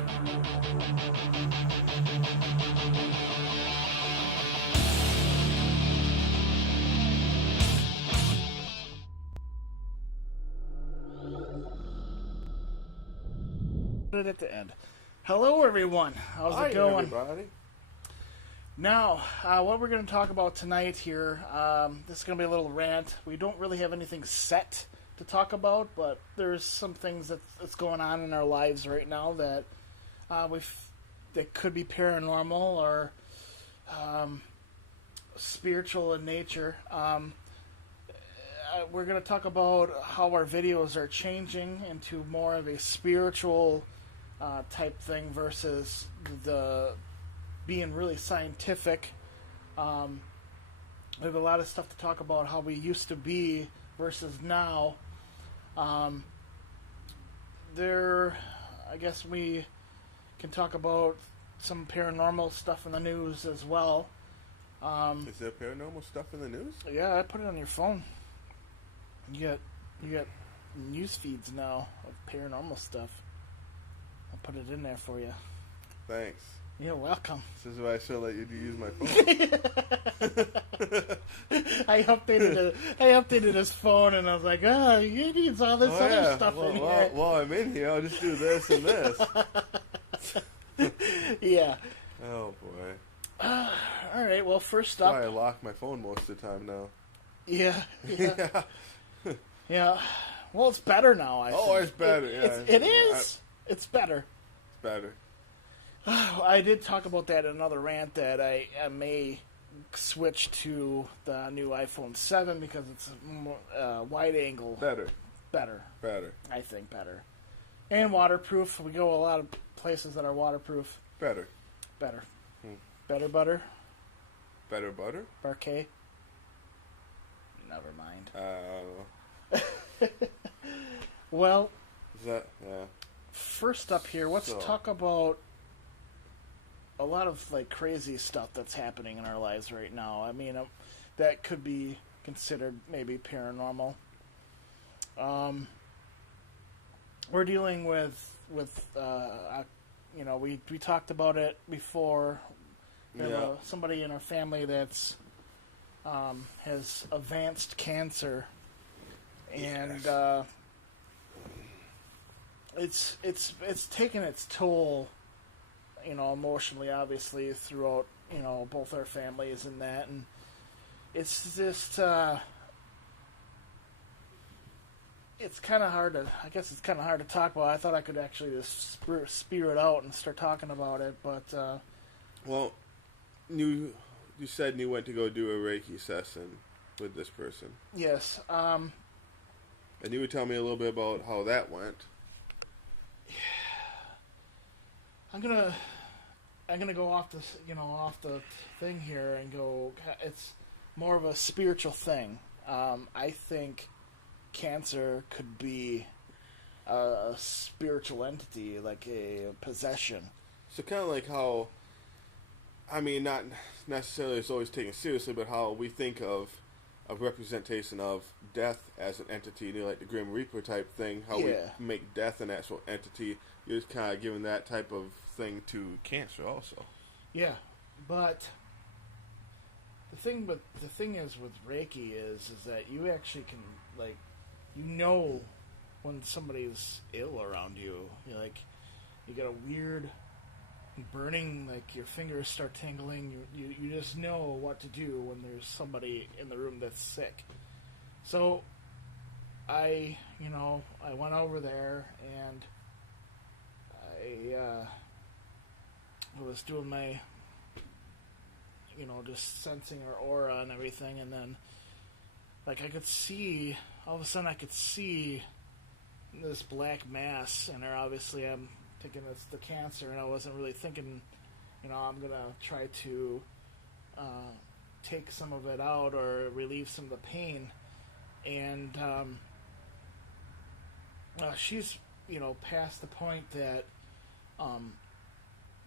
Put it at the end. Hello, everyone. How's Hi, it going? everybody. Now, what we're going to talk about tonight here, this is going to be a little rant. We don't really have anything set to talk about, but there's some things that's going on in our lives right now that that could be paranormal or spiritual in nature. We're going to talk about how our videos are changing into more of a spiritual type thing versus the being really scientific. We have a lot of stuff to talk about how we used to be versus now. I guess we can talk about some paranormal stuff in the news as well. Is there paranormal stuff in the news? Yeah, I put it on your phone. You got news feeds now of paranormal stuff. I'll put it in there for you. Thanks. You're welcome. This is why I still let you use my phone. I updated his phone, and I was like, "Oh, he needs all this other stuff in here." While I'm in here, I'll just do this and this. Yeah. Oh boy. All right. Well, first That's up. why I lock my phone most of the time now. Yeah. Yeah. Yeah. Well, it's better now. I think. It's better. It is. It's better. It's better. I did talk about that in another rant that I may switch to the new iPhone 7 because it's more, wide angle. Better. I think better. And waterproof. We go a lot of places that are waterproof. Better. Better butter. Better butter? Parquet. Never mind. Well. Is that, yeah. First up here, let's talk about a lot of like crazy stuff that's happening in our lives right now. I mean, that could be considered maybe paranormal. We're dealing with we talked about it before. We have somebody in our family that's has advanced cancer, and it's taken its toll, emotionally, obviously, throughout, both our families and that. And it's just, it's kind of hard to talk about. I thought I could actually just spew it out and start talking about it, but, well, you said you went to go do a Reiki session with this person. Yes. And you would tell me a little bit about how that went. I'm gonna go off this, off the thing here and go. It's more of a spiritual thing. I think cancer could be a spiritual entity, like a possession. So kind of like how, I mean, not necessarily it's always taken seriously, but how we think of a representation of death as an entity, like the Grim Reaper type thing, how we make death an actual entity. You're just kind of giving that type of thing to cancer also. Yeah, but the thing is with Reiki is that you actually can, like, when somebody's ill around you. You get a weird burning, like your fingers start tingling. You just know what to do when there's somebody in the room that's sick. So I went over there and I was doing my, just sensing her aura and everything, and then, like, all of a sudden I could see this black mass in her. Obviously, I'm thinking it's the cancer, and I wasn't really thinking, I'm going to try to take some of it out or relieve some of the pain. And she's, past the point that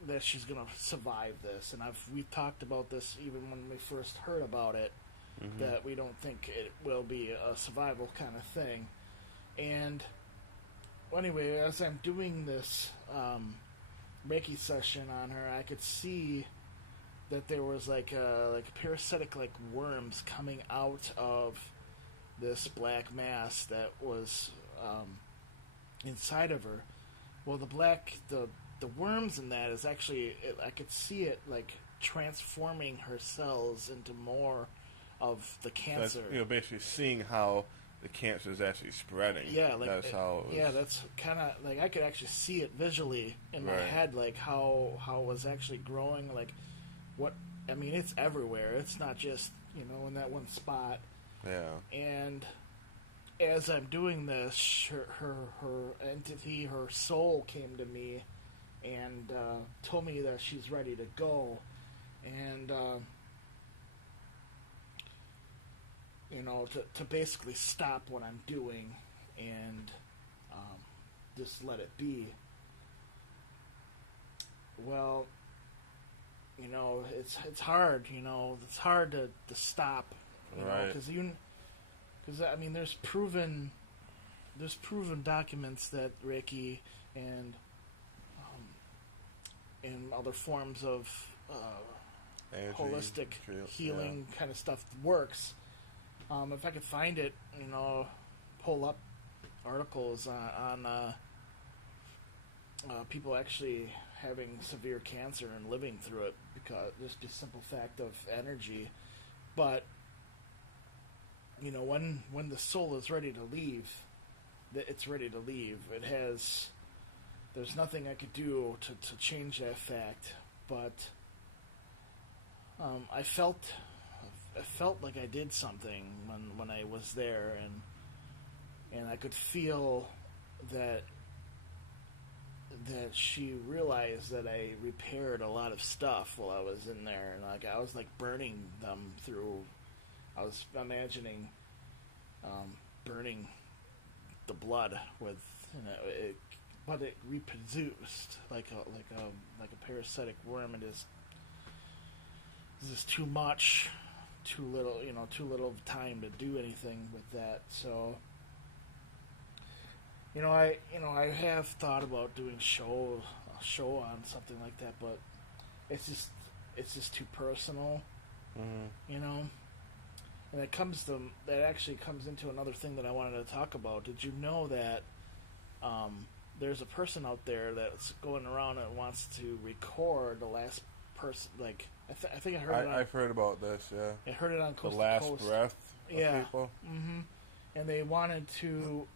that she's going to survive this. And we talked about this even when we first heard about it, that we don't think it will be a survival kind of thing. And anyway, as I'm doing this Reiki session on her, I could see that there was like parasitic like worms coming out of this black mass that was inside of her. Well, the worms in that is actually, I could see it like transforming her cells into more of the cancer. That's, basically seeing how the cancer is actually spreading. Yeah, like that's how. It was. Yeah, that's kind of like I could actually see it visually in my head, like how it was actually growing. Like what I mean, it's everywhere. It's not just in that one spot. Yeah. And as I'm doing this, her entity, her soul came to me and told me that she's ready to go, and to basically stop what I'm doing and just let it be. Well, it's hard. It's hard to stop. Because I mean, there's proven documents that Reiki and other forms of holistic healing kind of stuff works. If I could find it, pull up articles on people actually having severe cancer and living through it because just simple fact of energy. But when the soul is ready to leave, it's ready to leave. There's nothing I could do to change that fact, but I felt like I did something when I was there, and I could feel that she realized that I repaired a lot of stuff while I was in there, and like I was like burning them through. I was imagining burning the blood with, but it reproduced like a parasitic worm. It is. This is too much, too little time to do anything with that. So, I have thought about doing a show on something like that, but it's just too personal, And that actually comes into another thing that I wanted to talk about. Did you know that there's a person out there that's going around and wants to record the last person, like I think I heard. I've heard about this. Yeah, I heard it on Coast the last to Coast. breath. Of people. Mm-hmm. And they wanted to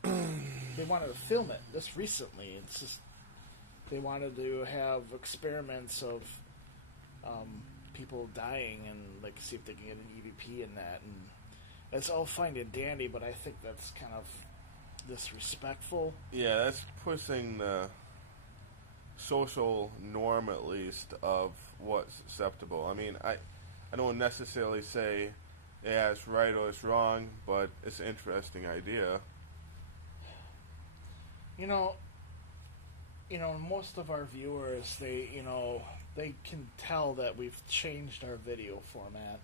film it just recently. It's just they wanted to have experiments of people dying and like see if they can get an EVP in that, and it's all fine and dandy, but I think that's kind of disrespectful. Yeah, that's pushing the social norm, at least, of what's acceptable. I mean, I don't necessarily say, yeah, it's right or it's wrong, but it's an interesting idea. Most of our viewers, they can tell that we've changed our video format.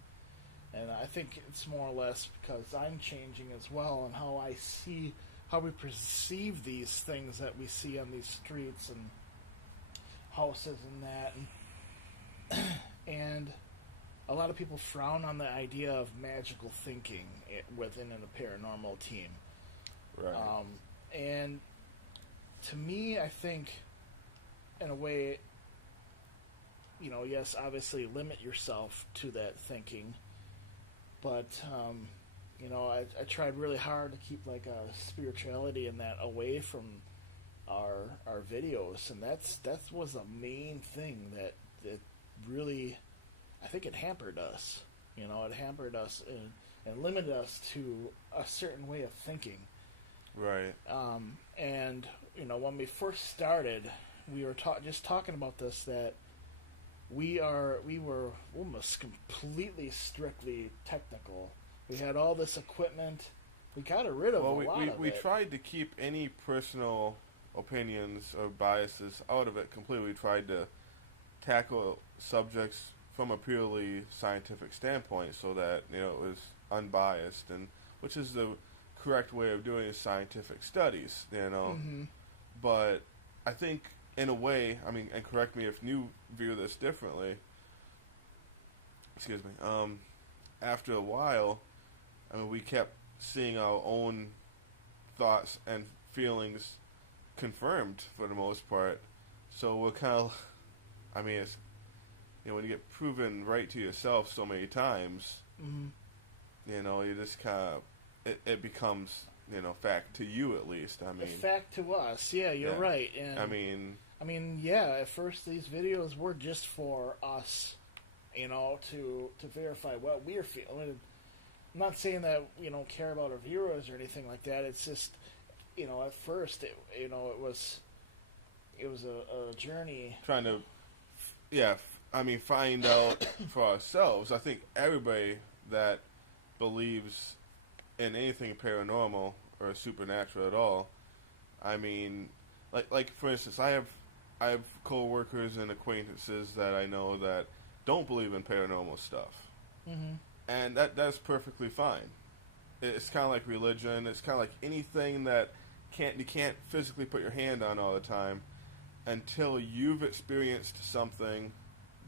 And I think it's more or less because I'm changing as well, and how we perceive these things that we see on these streets and houses and that. And a lot of people frown on the idea of magical thinking within a paranormal team. Right. And to me, I think, in a way, yes, obviously limit yourself to that thinking. But, I tried really hard to keep like a spirituality in that away from our videos, and that was a main thing that really, I think it hampered us. It hampered us and limited us to a certain way of thinking. Right. And when we first started, we were just talking about this, that we were almost completely strictly technical. We had all this equipment. We got rid of a lot of it. We tried to keep any personal opinions or biases out of it completely. We tried to tackle subjects from a purely scientific standpoint so that it was unbiased, and which is the correct way of doing scientific studies. Mm-hmm. But I think in a way, I mean, and correct me if you view this differently. Excuse me. After a while, I mean, we kept seeing our own thoughts and feelings confirmed for the most part. So we're kind of, I mean, it's, when you get proven right to yourself so many times, you just kind of, it becomes, fact to you at least. I mean, a fact to us. Yeah, you're right. And I mean, yeah. At first, these videos were just for us, to verify what we're feeling. I'm not saying that we don't care about our viewers or anything like that. It's just, at first, it was a journey. Trying to, find out for ourselves. I think everybody that believes in anything paranormal or supernatural at all, I mean, like for instance, I have coworkers and acquaintances that I know that don't believe in paranormal stuff. Mm-hmm. And that's perfectly fine. It's kind of like religion. It's kind of like anything that you can't physically put your hand on all the time until you've experienced something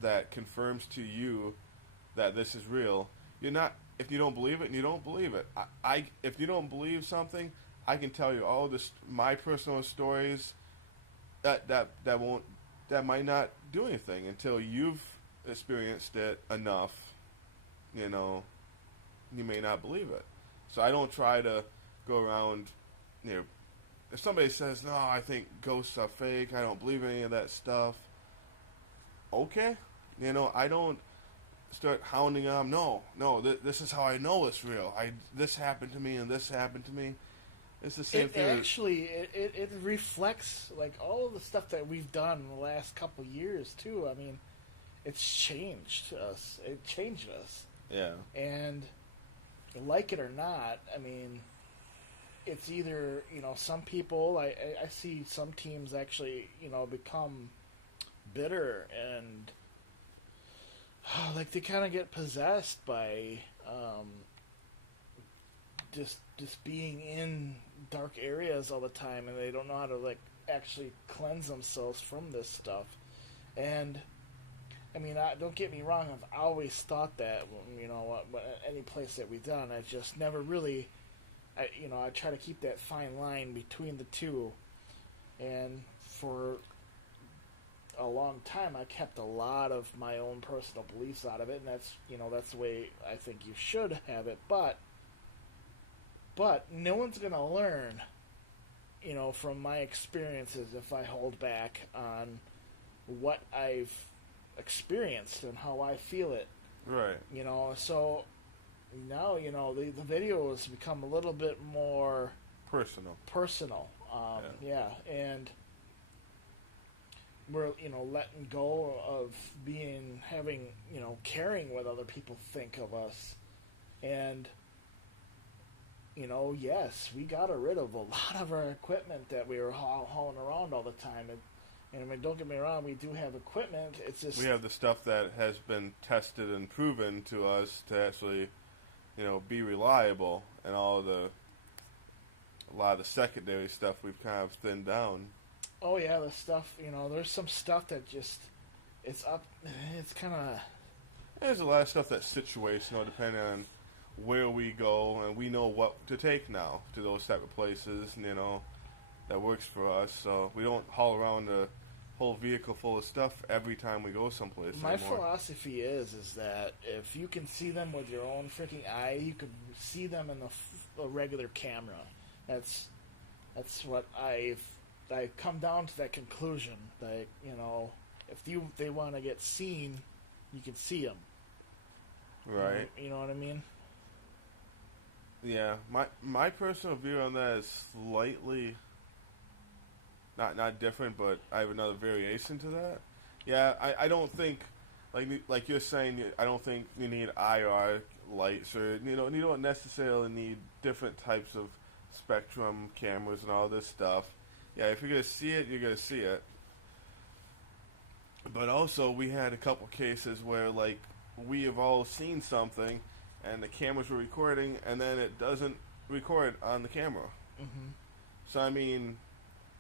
that confirms to you that this is real. You're not. If you don't believe it, you don't believe it. If you don't believe something, I can tell you all this my personal stories that might not do anything until you've experienced it enough. You may not believe it. So I don't try to go around, if somebody says, no, I think ghosts are fake, I don't believe any of that stuff, okay. I don't start hounding them, no, this is how I know it's real. This happened to me and this happened to me. It's the same thing. Actually, it reflects, like, all of the stuff that we've done in the last couple of years, too. I mean, it's changed us. It changed us. Yeah. And like it or not, I mean, it's either, some people, I see some teams actually, become bitter and like they kind of get possessed by just being in dark areas all the time, and they don't know how to, like, actually cleanse themselves from this stuff. And I mean, don't get me wrong, I've always thought that, any place that we've done, I just never really, I try to keep that fine line between the two. And for a long time, I kept a lot of my own personal beliefs out of it, and that's the way I think you should have it. But no one's going to learn, from my experiences if I hold back on what I've experienced and how I feel it. Right. So now, the videos become a little bit more personal. And we're, letting go of having, caring what other people think of us. And, yes, we got rid of a lot of our equipment that we were hauling around all the time. And I mean, don't get me wrong, we do have equipment. It's just we have the stuff that has been tested and proven to us to actually, be reliable, and a lot of the secondary stuff we've kind of thinned down. Oh yeah, the stuff. There's some stuff that just it's kind of. There's a lot of stuff that's situational, depending on where we go, and we know what to take now to those type of places, and, that works for us. So we don't haul around a whole vehicle full of stuff every time we go someplace My anymore. philosophy is that if you can see them with your own freaking eye, you can see them in a regular camera. That's what I've come down to that conclusion. That, if they want to get seen, you can see them. Right. You know what I mean? Yeah. My personal view on that is slightly not different, but I have another variation to that. Yeah, I don't think, like you're saying, I don't think you need IR lights, or you don't necessarily need different types of spectrum cameras and all this stuff. Yeah, if you're gonna see it, you're gonna see it. But also, we had a couple cases where, like, we have all seen something, and the cameras were recording, and then it doesn't record on the camera. Mm-hmm. So I mean,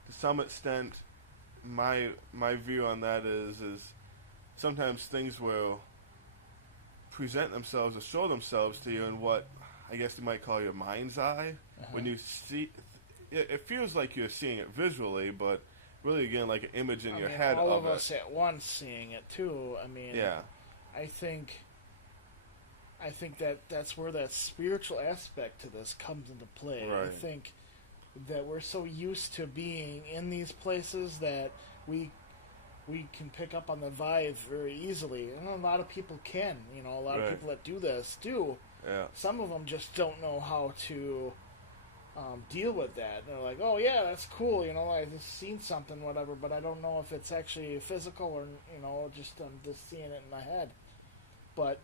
to some extent, my view on that is sometimes things will present themselves or show themselves to you in what I guess you might call your mind's eye. When you see it feels like you're seeing it visually, but really again like an image in your head all of of us at once seeing it too. I mean, yeah. I think that that's where that spiritual aspect to this comes into play. Right. I think that we're so used to being in these places that we can pick up on the vibes very easily. And a lot of people can. A lot of people that do this do. Yeah. Some of them just don't know how to deal with that. They're like, oh yeah, that's cool. I've seen something, whatever, but I don't know if it's actually physical or just I'm just seeing it in my head. But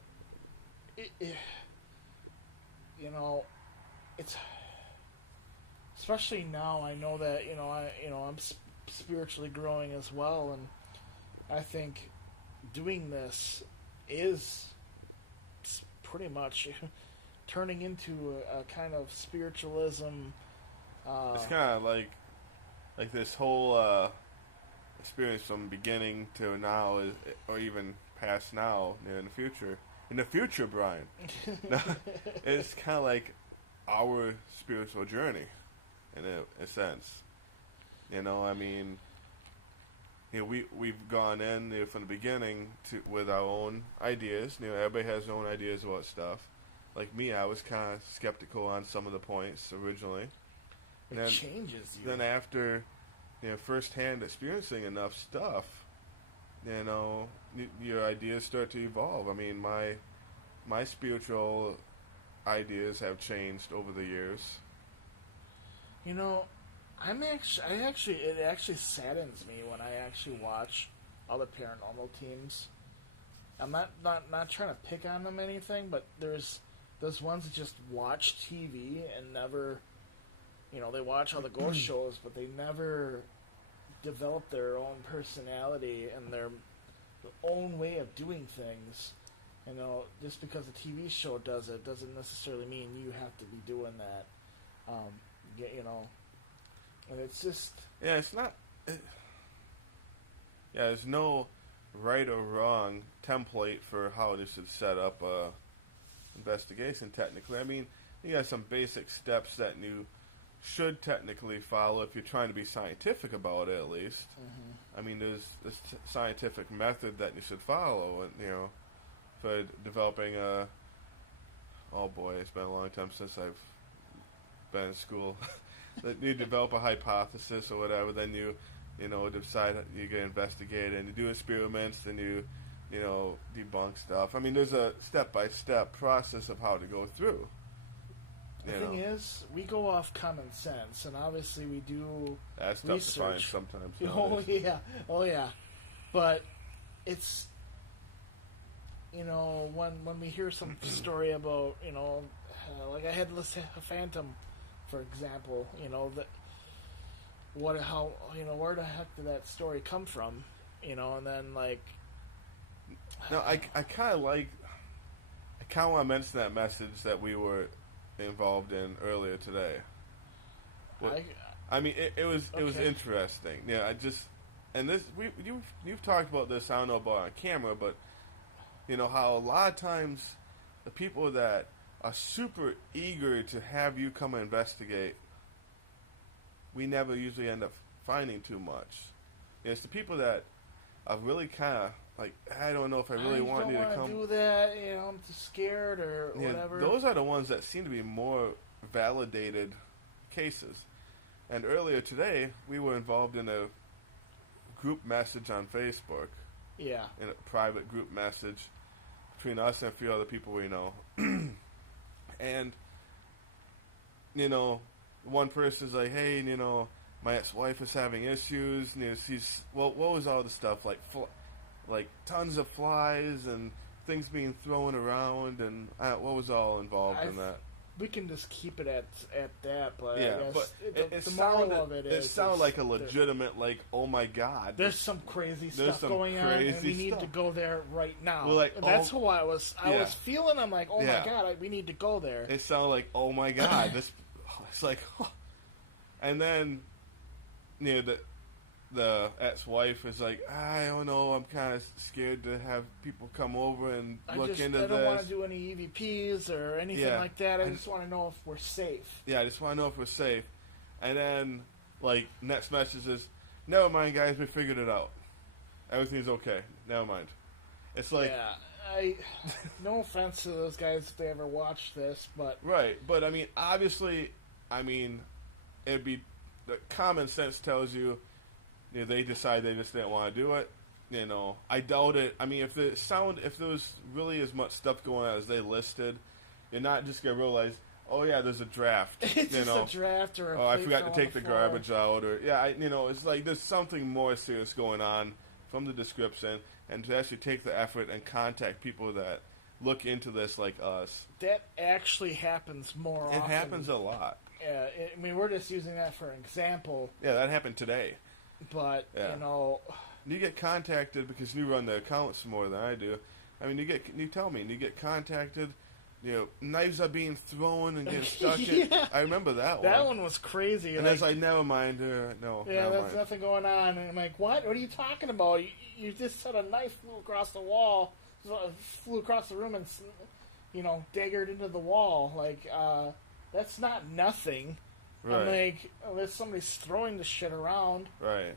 it's especially now. I know that I'm spiritually growing as well, and I think doing this is pretty much turning into a kind of spiritualism. It's kind of like this whole experience from beginning to now, or even past now, in the future. In the future, Brian, it's kind of like our spiritual journey, in a sense. I mean, we've gone in from the beginning with our own ideas. Everybody has their own ideas about stuff. Like me, I was kind of skeptical on some of the points originally. It changes you. Then after, firsthand experiencing enough stuff, your ideas start to evolve. I mean, my spiritual ideas have changed over the years. It actually saddens me when I actually watch all the paranormal teams. I'm not trying to pick on them or anything, but there's those ones that just watch TV and never, they watch all the ghost shows, but they never develop their own personality and their own way of doing things. Just because a TV show does it doesn't necessarily mean you have to be doing that. And it's just... Yeah, it's not... there's no right or wrong template for how this should set up a investigation, technically. I mean, you got some basic steps that you should technically follow if you're trying to be scientific about it, at least. Mm-hmm. I mean, there's this scientific method that you should follow, and, for developing a... Oh boy, it's been a long time since I've been in school. That you develop a hypothesis or whatever, then you decide you're going to investigate it, and you do experiments, then you debunk stuff. I mean, there's a step-by-step process of how to go through. The thing is, we go off common sense, and obviously we do that's research. Tough to find sometimes. Oh yeah. But it's when we hear some story about like I had a phantom, for example, that where the heck did that story come from, and then like. No, I kind of want to mention that message that we were involved in earlier today. I mean, it was interesting. Yeah, you've talked about this. I don't know about on camera, but how a lot of times the people that are super eager to have you come and investigate, we never usually end up finding too much. It's the people that are really kind of like, I don't know if I really want you to come. Do that, I'm too scared or whatever. Those are the ones that seem to be more validated cases. And earlier today, we were involved in a group message on Facebook. Yeah. In a private group message between us and a few other people we know. And, one person's like, hey, my ex-wife is having issues. What was all the stuff? Like tons of flies and things being thrown around, and what was all involved in that? We can just keep it at that, but yeah, I guess but the moral of it is... It sounded like a legitimate, oh my God. There's some crazy stuff going on, and we need to go there right now. Well, that's who I was feeling. I'm like, oh my God, we need to go there. It sounded like, oh my God. It's like... And then, the ex-wife is like, I don't know, I'm kind of scared to have people come over and look into this. I don't want to do any EVPs or anything like that. I just want to know if we're safe. Yeah, I just want to know if we're safe. And then, like, next message is, never mind, guys, we figured it out. Everything's okay. Never mind. It's like... Yeah, no offense to those guys if they ever watch this, but... Right, but, I mean, obviously, it'd be... The common sense tells you, they decide they just didn't want to do it. I doubt it. I mean, if there was really as much stuff going on as they listed, you're not just going to realize, oh, yeah, there's a draft. It's just a draft or a I forgot to take the floor. garbage out. Or it's like there's something more serious going on from the description, and to actually take the effort and contact people that look into this like us. That actually happens more often. It happens a lot. Yeah, I mean, we're just using that for an example. Yeah, that happened today. But, You get contacted because you run the accounts more than I do. I mean, you tell me, and you get contacted, knives are being thrown and getting stuck Yeah. I remember that one. That one was crazy. And it's like, never mind, no. Yeah, there's nothing going on. And I'm like, what? What are you talking about? You just said a knife flew across the wall, flew across the room and, daggered into the wall. Like, that's not nothing. Right. I'm like, unless somebody's throwing the shit around. Right.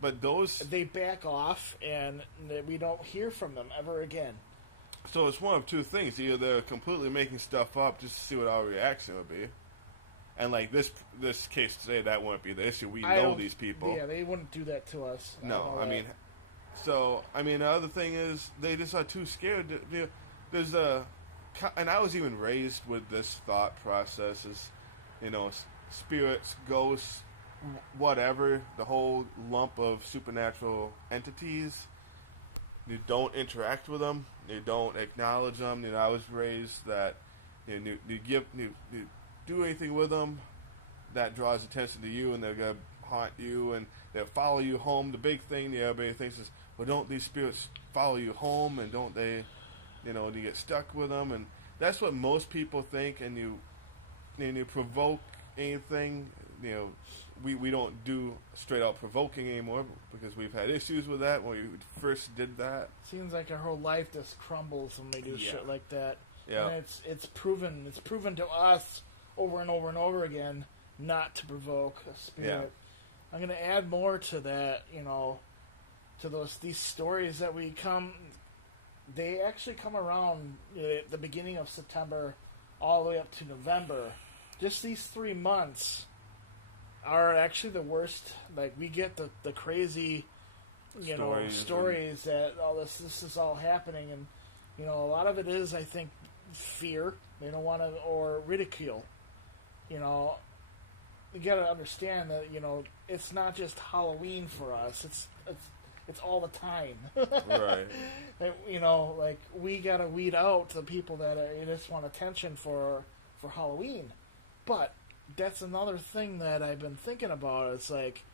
But those... They back off, and we don't hear from them ever again. So it's one of two things. Either they're completely making stuff up just to see what our reaction would be. And, like, this case today, that wouldn't be the issue. We know these people. Yeah, they wouldn't do that to us. No, the other thing is, they just are too scared. There's and I was even raised with this thought process is, spirits, ghosts, whatever, the whole lump of supernatural entities. You don't interact with them. You don't acknowledge them. I was raised that you do anything with them that draws attention to you, and they're gonna haunt you, and they'll follow you home. The big thing everybody thinks is, well, don't these spirits follow you home, and don't they, you get stuck with them, and that's what most people think. And you provoke anything, we don't do straight out provoking anymore because we've had issues with that when we first did that. Seems like our whole life just crumbles when we do shit like that. Yeah. And it's proven to us over and over and over again not to provoke a spirit. Yeah. I'm gonna add more to that, to these stories that they actually come around at the beginning of September all the way up to November. Just these 3 months are actually the worst. Like, we get the crazy, stories that all this is all happening, and a lot of it is, I think, fear. They don't want to, or ridicule. You got to understand that it's not just Halloween for us. It's all the time. Right. Like, we got to weed out the people that just want attention for Halloween. But that's another thing that I've been thinking about. It's like,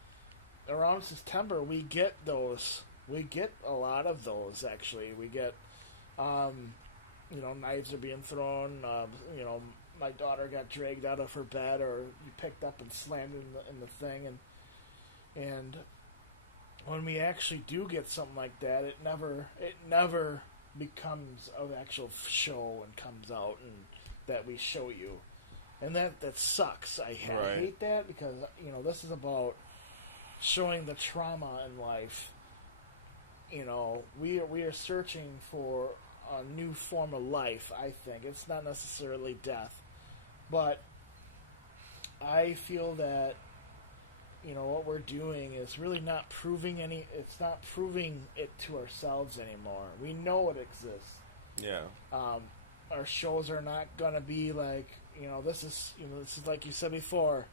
around September, we get those. We get a lot of those, actually. We get, knives are being thrown. My daughter got dragged out of her bed, or picked up and slammed in the thing. And when we actually do get something like that, it never becomes an actual show and comes out and that we show you. And that sucks. I hate that because, this is about showing the trauma in life. We are searching for a new form of life, I think. It's not necessarily death. But I feel that, what we're doing is really not proving it's not proving it to ourselves anymore. We know it exists. Yeah. Our shows are not going to be like, this is like you said before,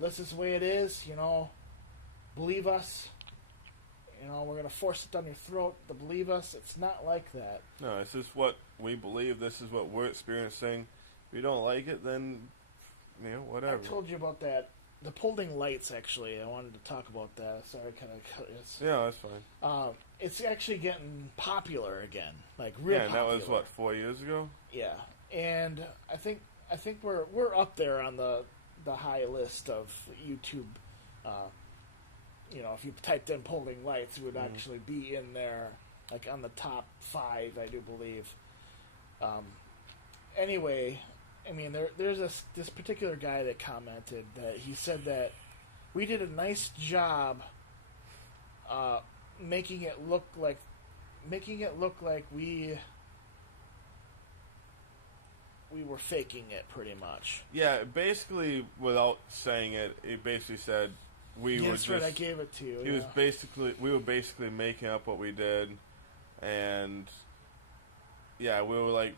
this is the way it is, believe us, we're going to force it down your throat to believe us. It's not like that. No, this is what we believe. This is what we're experiencing. If you don't like it, then, whatever. I told you about that. The paulding lights, actually. I wanted to talk about that. Sorry, kind of. Yeah, that's fine. It's actually getting popular again, like real popular. Yeah, and that was 4 years ago. Yeah, and I think we're up there on the high list of YouTube if you typed in paulding lights, it would actually be in there, like on the top 5, I do believe. Anyway, I mean, there's this particular guy that commented that he said that we did a nice job making it look like we were faking it, pretty much. Yeah, basically, without saying it, he basically said we were just... Right, I gave it to you. We were basically making up what we did, and yeah, we were like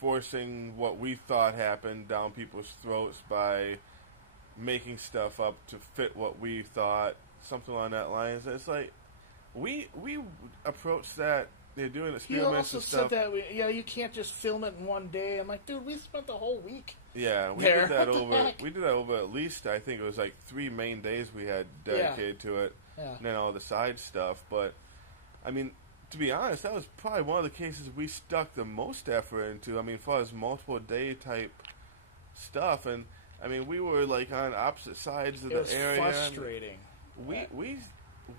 forcing what we thought happened down people's throats by making stuff up to fit what we thought, something along that lines. It's like we approached that. They're doing experiments and stuff. He also said that you can't just film it in one day. I'm like, dude, we spent the whole week. Yeah, we did that over. We did that over at least, I think it was like 3 main days we had dedicated to it, and then all the side stuff. But I mean, to be honest, that was probably one of the cases we stuck the most effort into. I mean, as far as multiple day type stuff, and I mean, we were like on opposite sides of the area. It was frustrating.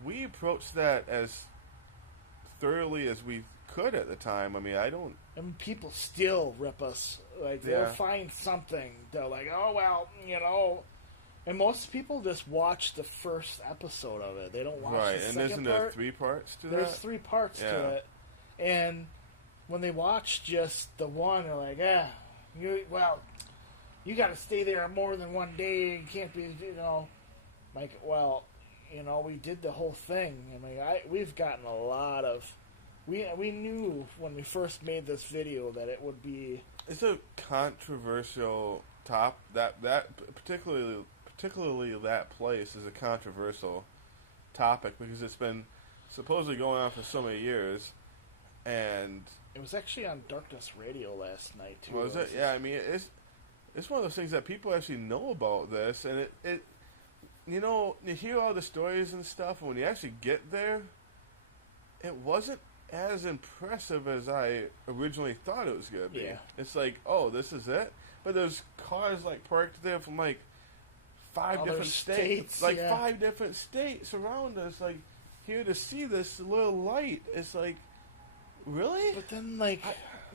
We approached that as thoroughly as we could at the time. I mean, And people still rip us. Like, they'll find something. They're like, oh, well, And most people just watch the first episode of it. They don't watch the second part. Right, and isn't there 3 parts to that? There's 3 parts to it. And when they watch just the one, they're like, you got to stay there more than one day. You can't be, like, well, we did the whole thing. I mean, we've gotten a lot of... We knew when we first made this video that it would be... It's a controversial that particularly that place is a controversial topic because it's been supposedly going on for so many years, and... It was actually on Darkness Radio last night, too. Was it? Yeah, I mean, it's one of those things that people actually know about this, and it you hear all the stories and stuff, and when you actually get there, it wasn't as impressive as I originally thought it was going to be. Yeah. It's like, oh, this is it? But there's cars, like, parked there from, like, 5 different states. Like, 5 different states around us, like, here to see this little light. It's like, really? But then, like...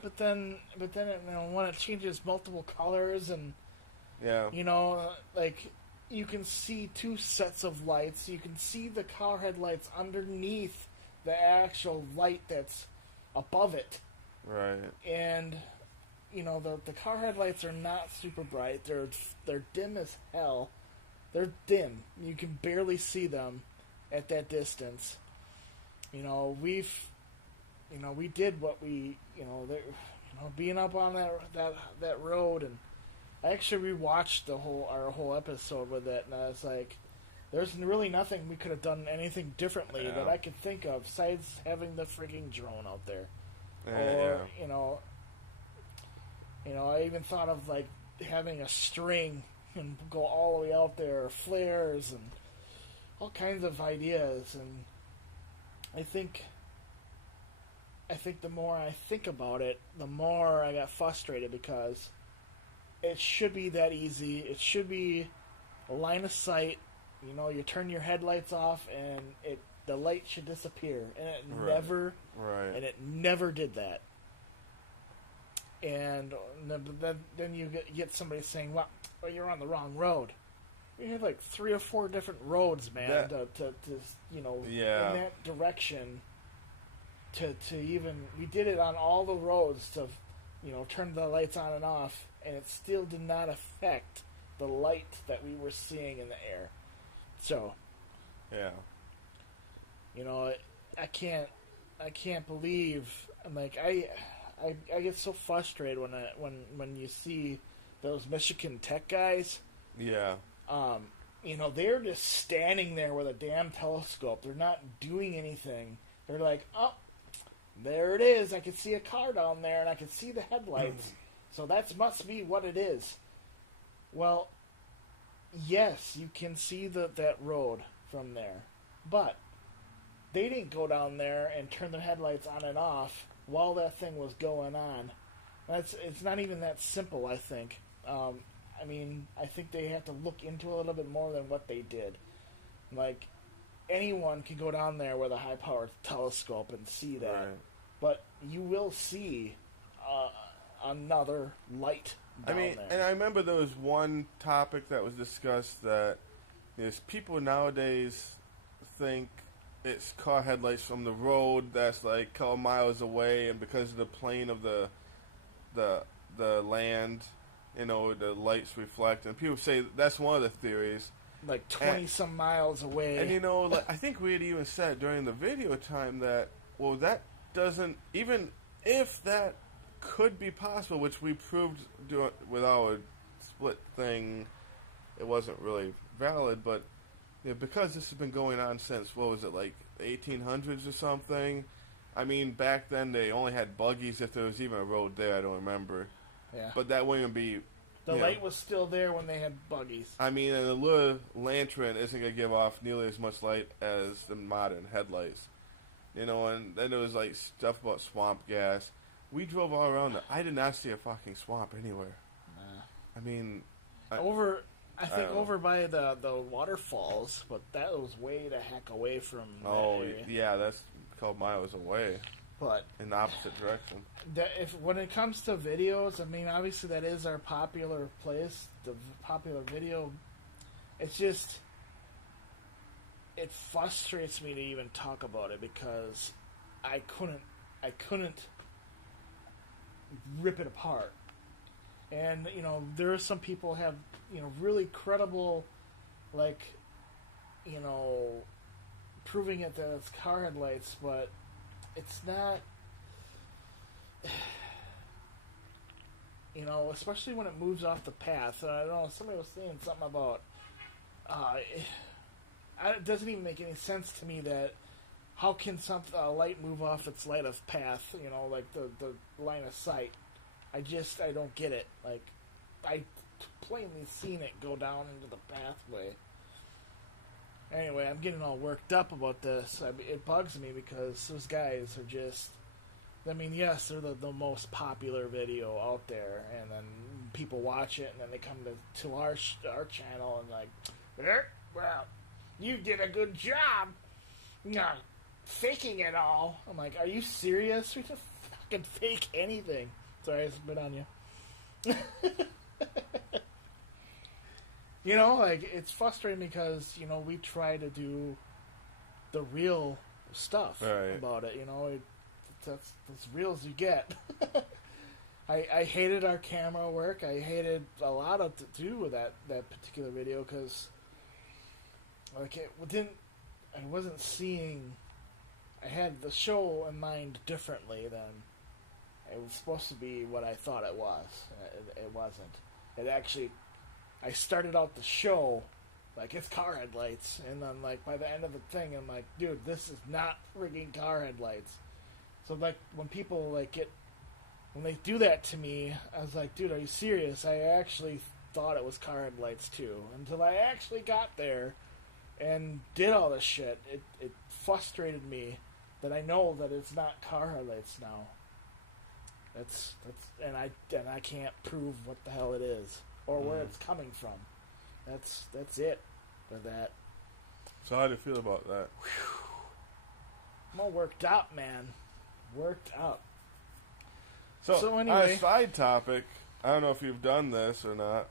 But then, when it changes multiple colors and... Yeah. Like... You can see 2 sets of lights. You can see the car headlights underneath the actual light that's above it. Right. And, the car headlights are not super bright. They're dim as hell. They're dim. You can barely see them at that distance. We did what we, being up on that road, and I actually rewatched our whole episode with it, and I was like, there's really nothing we could have done anything differently that I could think of besides having the freaking drone out there. I even thought of like having a string and go all the way out there, or flares and all kinds of ideas. And I think the more I think about it, the more I got frustrated because it should be that easy. It should be a line of sight. You turn your headlights off, and the light should disappear, and it never did that. And then you get somebody saying, "Well, you're on the wrong road." We had like 3 or 4 different roads, man, in that direction. To even we did it on all the roads to, turn the lights on and off, and it still did not affect the light that we were seeing in the air. So, yeah, I can't believe. I'm like I get so frustrated when you see those Michigan Tech guys. Yeah. They're just standing there with a damn telescope. They're not doing anything. They're like, oh, there it is. I can see a car down there, and I can see the headlights. So that must be what it is. Well, yes, you can see that road from there, but they didn't go down there and turn their headlights on and off while that thing was going on. It's not even that simple, I think. I think they have to look into it a little bit more than what they did. Like, anyone can go down there with a high-powered telescope and see that. Right. But you will see another light down there. And I remember there was one topic that was discussed that people nowadays think it's car headlights from the road that's like a couple miles away, and because of the plane of the land, the lights reflect, and people say that's one of the theories. Like 20-some miles away. And, I think we had even said during the video time that, well, that doesn't, even if that could be possible, which we proved with our split thing, it wasn't really valid, but because this has been going on since, what was it, like 1800s or something? I mean, back then they only had buggies if there was even a road there, I don't remember. Yeah. But that wouldn't be... The light was still there when they had buggies. I mean, and a little lantern isn't going to give off nearly as much light as the modern headlights. And then there was, like, stuff about swamp gas. We drove all around it. I did not see a fucking swamp anywhere. Nah. I mean... over by the waterfalls, but that was way the heck away from that area. Yeah, that's called miles away. But in the opposite direction. When it comes to videos, I mean, obviously that is our popular place, the popular video. It's just, it frustrates me to even talk about it because I couldn't rip it apart. And there are some people have really credible, like, proving it that it's car headlights, but it's not, especially when it moves off the path. I don't know, somebody was saying something about, it doesn't even make any sense to me that how can a light move off its light of path, like the line of sight. I don't get it. Like, I plainly seen it go down into the pathway. Anyway, I'm getting all worked up about this. It bugs me because those guys are just... I mean, yes, they're the most popular video out there, and then people watch it, and then they come to our channel and like, well, you did a good job. Faking it all. I'm like, are you serious? We can fucking fake anything. Sorry, I spit on you. It's frustrating because, we try to do the real stuff about it, that's as real as you get. I hated our camera work. I hated a lot of to do with that particular video because, I wasn't seeing, I had the show in mind differently than it was supposed to be what I thought it was. It wasn't. It actually... I started out the show like it's car headlights, and then like by the end of the thing, I'm like, dude, this is not frigging car headlights. So like when people when they do that to me, I was like, dude, are you serious? I actually thought it was car headlights too, until I actually got there and did all this shit. It frustrated me that I know that it's not car headlights now. And I can't prove what the hell it is. Or where it's coming from. That's it for that. So how do you feel about that? I'm all worked up, man. Worked up. So anyway, on a side topic, I don't know if you've done this or not,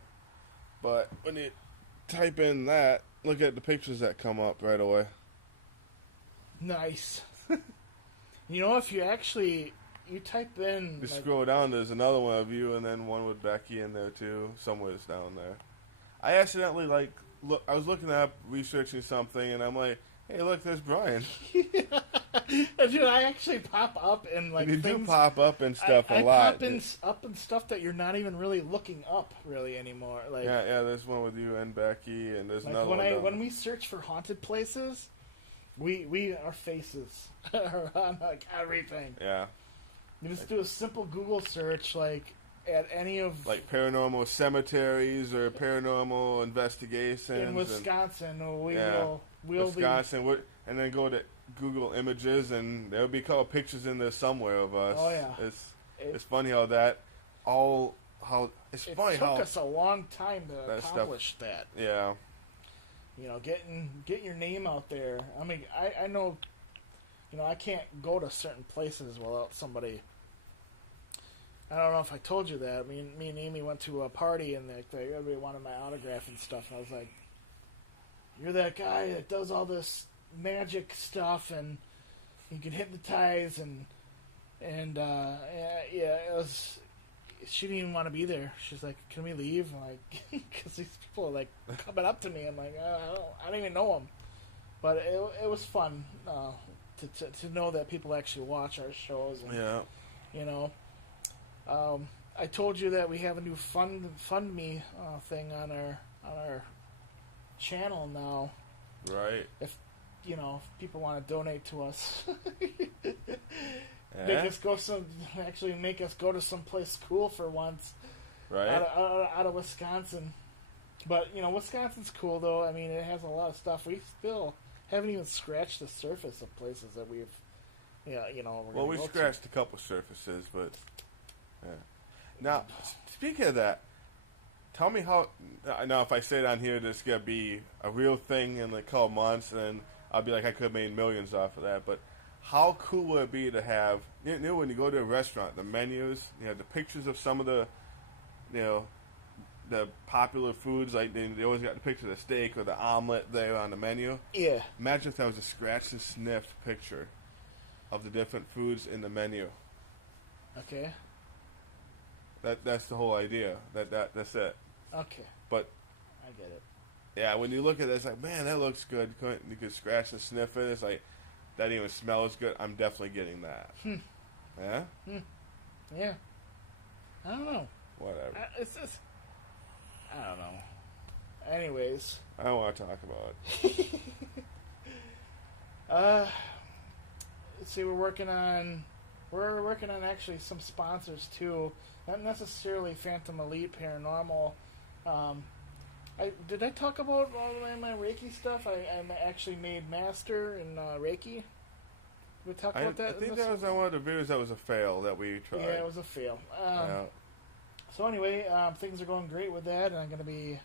but when you type in that, look at the pictures that come up right away. Nice. If you actually... You type in... You scroll down, there's another one of you, and then one with Becky in there, too. Somewhere's down there. I accidentally, I was looking up, researching something, and I'm like, hey, look, there's Brian. Dude, I actually pop up in, you do pop up and stuff a lot. I pop up in stuff that you're not even really looking up, really, anymore. Yeah, there's one with you and Becky, and there's another one. When we search for haunted places, our faces are on, everything. Yeah. You just do a simple Google search, at any of... paranormal cemeteries or paranormal investigations. In Wisconsin, we'll Wisconsin, and then go to Google Images, and there'll be a couple pictures in there somewhere of us. Oh, yeah. It's funny how that It took us a long time to accomplish that. Yeah. getting your name out there. I mean, I know, I can't go to certain places without somebody. I don't know if I told you that. Me and Amy went to a party and everybody wanted my autograph and stuff. And I was like, "You're that guy that does all this magic stuff and you can hypnotize and it was." She didn't even want to be there. She's like, "Can we leave?" I'm like, because these people are like coming up to me. I'm like, I don't even know them, but it was fun to know that people actually watch our shows. And, Yeah. I told you that we have a new fund me thing on our channel now. Right. If people want to donate to us. Yeah. Make us go to some place cool for once, Right. out of Wisconsin. But Wisconsin's cool though. I mean, it has a lot of stuff. We still haven't even scratched the surface of places that we've, Well, we scratched a couple surfaces, but yeah. Now, speaking of that, tell me how. Now, if I say it on here, this is gonna be a real thing in a couple months, and I'll be like, I could have made millions off of that, but. How cool would it be to have, when you go to a restaurant, the menus, the pictures of some of the, the popular foods, like they always got the picture of the steak or the omelet there on the menu. Yeah. Imagine if that was a scratched and sniffed picture of the different foods in the menu. Okay. That's the whole idea. That's it. Okay. But I get it. Yeah, when you look at it, it's like, man, that looks good. You could scratch and sniff it. It's like, that even smells good. I'm definitely getting that. Yeah? Yeah. I don't know. Whatever. I don't know. Anyways. I don't want to talk about it. Let's see, we're working on actually some sponsors too. Not necessarily Phantom Elite Paranormal. Did I talk about all my Reiki stuff? I'm actually made master in Reiki. Did we talk about that? I think that was on one of the videos that was a fail that we tried. Yeah, it was a fail. Yeah. So anyway, things are going great with that, and I'm going to be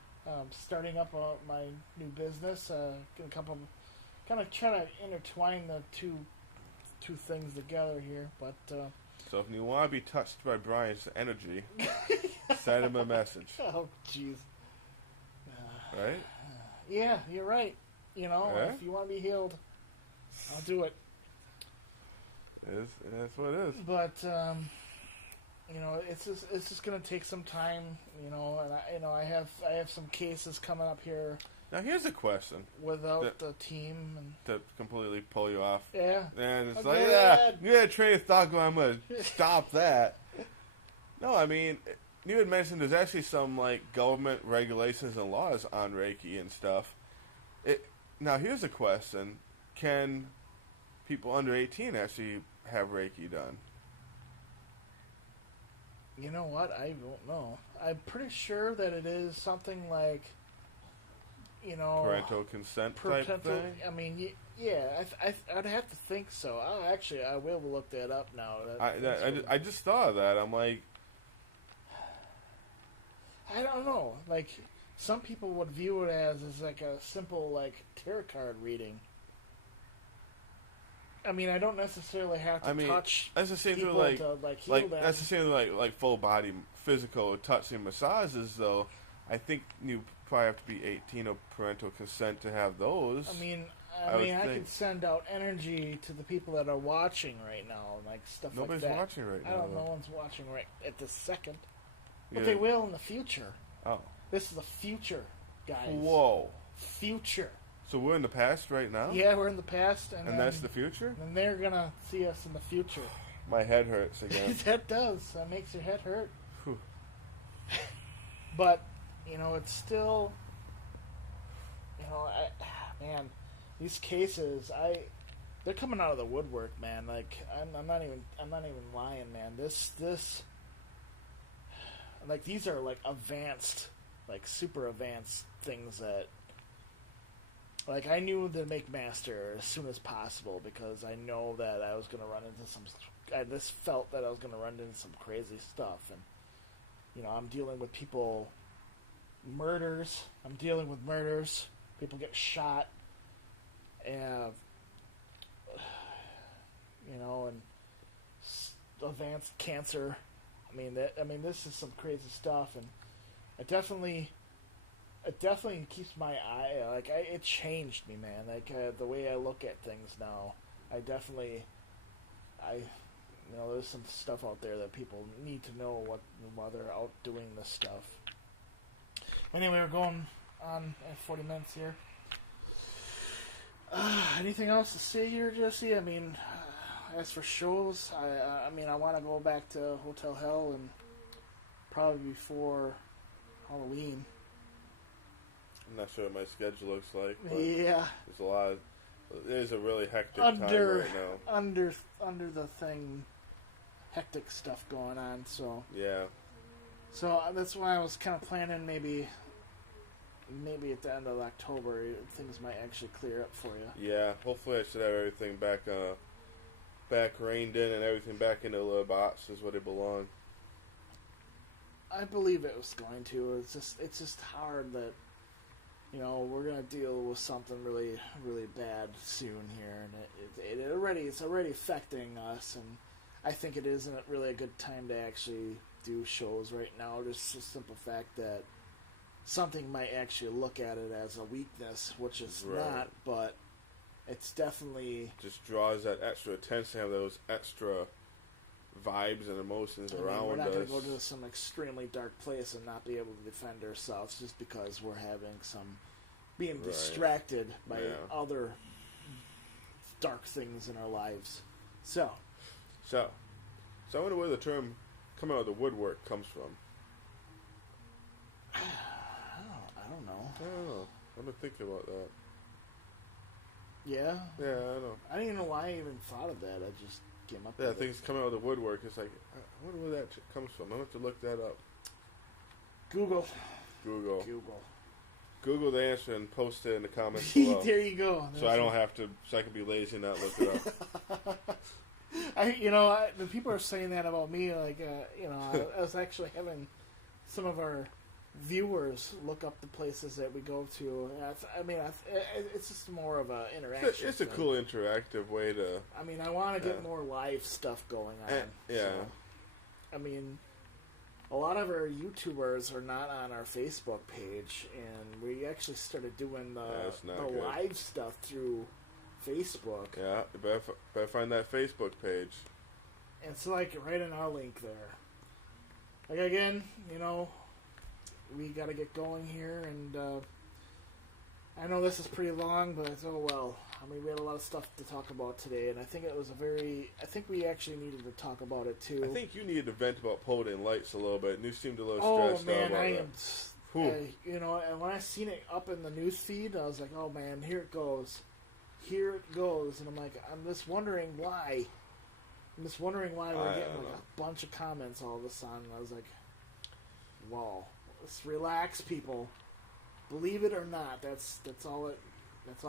starting up my new business. Kind of try to intertwine the two things together here, but. So if you want to be touched by Brian's energy, send him a message. Oh, jeez. Right? Yeah, you're right. If you want to be healed, I'll do it. That's what it is. But it's just gonna take some time. And I have some cases coming up here. Now here's a question. Without the team and to completely pull you off. Yeah. And it's Okay, like, you had a train of thought going. I'm gonna stop that. No, I mean. You had mentioned there's actually some government regulations and laws on Reiki and stuff. Now here's a question: can people under 18 actually have Reiki done? You know what? I don't know. I'm pretty sure that it is something like, parental consent type thing. I mean, yeah, I'd have to think so. I will look that up now. I just thought of that. I'm like. I don't know. Some people would view it as a simple tarot card reading. I mean, I don't necessarily have to touch. That's the same thing heal them. That's the same like full body physical touching massages. Though, I think you probably have to be 18 of parental consent to have those. I can send out energy to the people that are watching right now, stuff Nobody's like that. watching right now. No one's watching right at this second. But Yeah. they will in the future. Oh. This is the future, guys. Whoa. Future. So we're in the past right now? Yeah, we're in the past. And that's the future? And they're going to see us in the future. My head hurts again. That does. That makes your head hurt. Whew. But, it's still... man, these cases, they're coming out of the woodwork, man. I'm not even lying, man. This these are advanced, super advanced things that I knew to make master as soon as possible because I know that I was going to run into I just felt that I was going to run into some crazy stuff. And I'm dealing with people, I'm dealing with murders, people get shot, and and advanced cancer. I mean, this is some crazy stuff, and it definitely keeps my eye. Like, it changed me, man. Like, the way I look at things now. There's some stuff out there that people need to know while they're out doing this stuff. Anyway, we're going on at 40 minutes here. Anything else to say here, Jesse? I mean, as for shows, I want to go back to Hotel Hell and probably before Halloween. I'm not sure what my schedule looks like, but yeah, there's a really hectic time right now. Under the thing, hectic stuff going on. So yeah. So that's why I was kind of planning maybe at the end of October things might actually clear up for you. Yeah, hopefully I should have everything back reined in and everything back into the little boxes where they belong. I believe it was going to. It's just hard that we're gonna deal with something really, really bad soon here, and it's already affecting us, and I think it isn't really a good time to actually do shows right now. Just the simple fact that something might actually look at it as a weakness, which is not, but it's definitely just draws that extra attention, have those extra vibes and emotions around us. We're not going to go to some extremely dark place and not be able to defend ourselves just because we're having being distracted by other dark things in our lives. So I wonder where the term "come out of the woodwork" comes from. I don't know. I've been thinking about that. Yeah? Yeah, I know. I don't even know why I even thought of that. I just came up with it. Yeah, things come out of the woodwork. It's like, I wonder where that comes from. I'm going to have to look that up. Google the answer and post it in the comments below. There you go. So I can be lazy and not look it up. The people are saying that about me. Like, I was actually having some of our viewers look up the places that we go to. It's just more of an interaction. It's a cool interactive way to. I want to get more live stuff going on. Yeah. So, a lot of our YouTubers are not on our Facebook page, and we actually started doing the live stuff through Facebook. Yeah, you better find that Facebook page. And it's like right in our link there. Like, again, we got to get going here, and I know this is pretty long, but oh well. We had a lot of stuff to talk about today, and I think I think we actually needed to talk about it too. I think you needed to vent about paulding lights a little bit, and you seemed a little stressed out about that. And when I seen it up in the news feed, I was like, oh man, here it goes. And I'm like, I'm just wondering why. We're getting a bunch of comments all of a sudden. I was like, whoa, let's relax, people. Believe it or not, that's all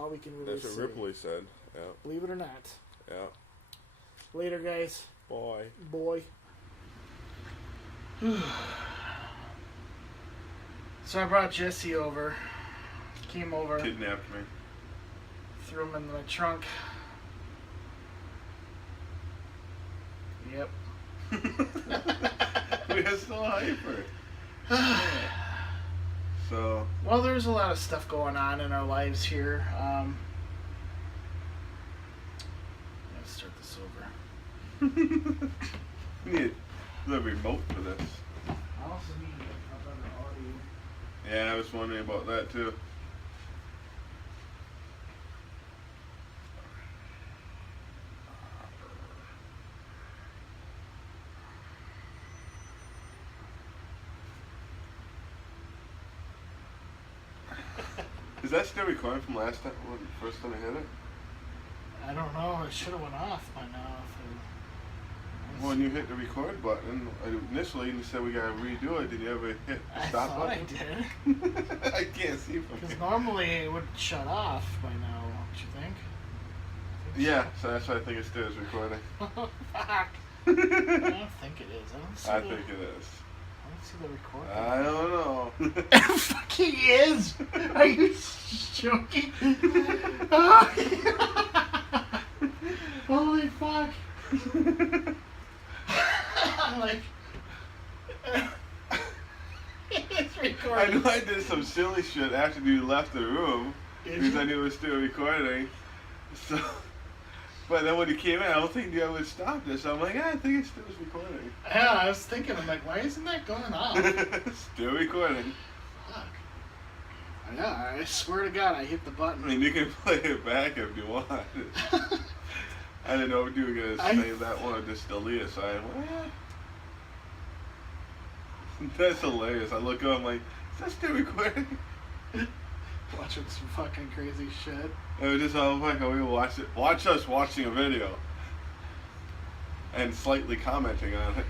we can really say. That's what Ripley said. Yeah. Believe it or not. Yeah. Later, guys. Boy. So I brought Jesse over. Came over. Kidnapped me. Threw him in my trunk. Yep. We're so hyper. Well, there's a lot of stuff going on in our lives here. Let's start this over. We need the remote for this. I also need a better audio. Yeah, I was wondering about that too. Is that still recording from last time? First time I hit it? I don't know. It should have went off by now. When you hit the record button, initially you said we gotta redo it. Did you ever hit the stop button? I did. I can't see from here. Because normally it would shut off by now, don't you think? Yeah, so that's why I think it still is recording. Fuck. I don't think it is. I think it is. Let's see the recording. I don't know. It fucking is! Are you joking? Oh. Holy fuck. I'm like... It's recording. I knew I did some silly shit after you left the room. Because I knew it was still recording. So... But then when he came in, I don't think I would stop this. So I'm like, I think it still is recording. Yeah, I was thinking, I'm like, why isn't that going on? Still recording. Fuck. Yeah, I swear to God, I hit the button. I mean, you can play it back if you want. I didn't know if you were going to save that one or just delete it. So I went, well, that's hilarious. I look up, I'm like, is that still recording? Watching some fucking crazy shit. It was just how fucking we watch us watching a video and slightly commenting on it.